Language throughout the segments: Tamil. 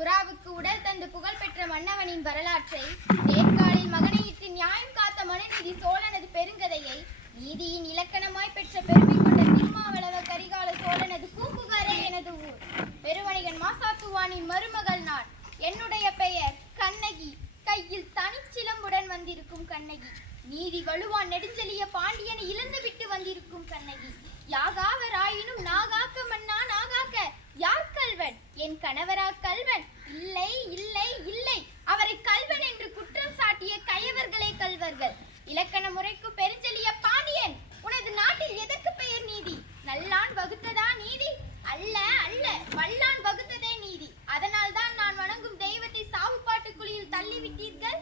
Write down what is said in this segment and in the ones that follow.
புறாவுக்கு உடல் தந்து புகழ்பெற்ற மன்னவனின் வரலாற்றை, தேர்காலில் மகனையிட்டு நியாயம் காத்த மனுநீதி சோழனது பெருங்கதையை, நீதியின் இலக்கணமாய் பெற்ற பெருமை கொண்ட திருமாவளவ கரிகால சோழனது பூம்புகாரே எனது ஊர். பெருவணிகன் மாசாத்துவானின் மருமகள் நான். என்னுடைய பெயர் கண்ணகி. கையில் தனிச்சிலம்புடன் வந்திருக்கும் கண்ணகி. நீதி வலுவான் நெடுஞ்செழிய பாண்டியனை இழந்துவிட்டு வந்திருக்கும் கண்ணகி. யாகாவராயினும் நாகாக்க மன்னா நாகாக்க. யார் கல்வன்? என் கணவரா கல்வன்? இல்லை இல்லை இல்லை, அவரை கல்வன் என்று குற்றம் சாட்டிய கயவர்களே கல்வர்கள். இலக்கண முறைக்கு பெருஞ்செழிய பாண்டியன், உனது நாட்டில் எதற்கு பெயர் நீதி? நல்லான் வகுத்ததா நீதி? அல்ல அல்ல, வல்லான் வகுத்ததே நீதி. அதனால் தான் நான் வணங்கும் தெய்வத்தை சாவுப்பாட்டு குழியில் தள்ளிவிட்டீர்கள்.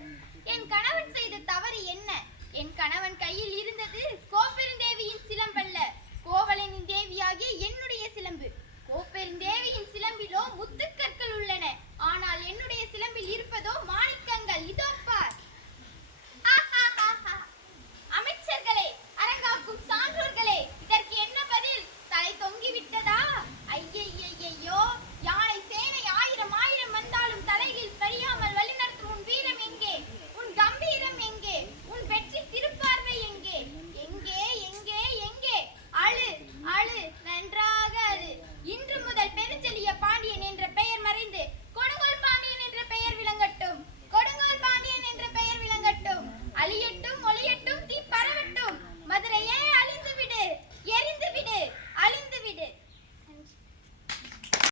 என் கணவன் செய்த தவறு என்ன? என் கணவன் கையில் இருந்தது கோப்பெருந்தேவியின் சிலம்பல்ல, கோவலனின் தேவியாகிய என்னுடைய சிலம்பு. கோப்பெருந்தேவி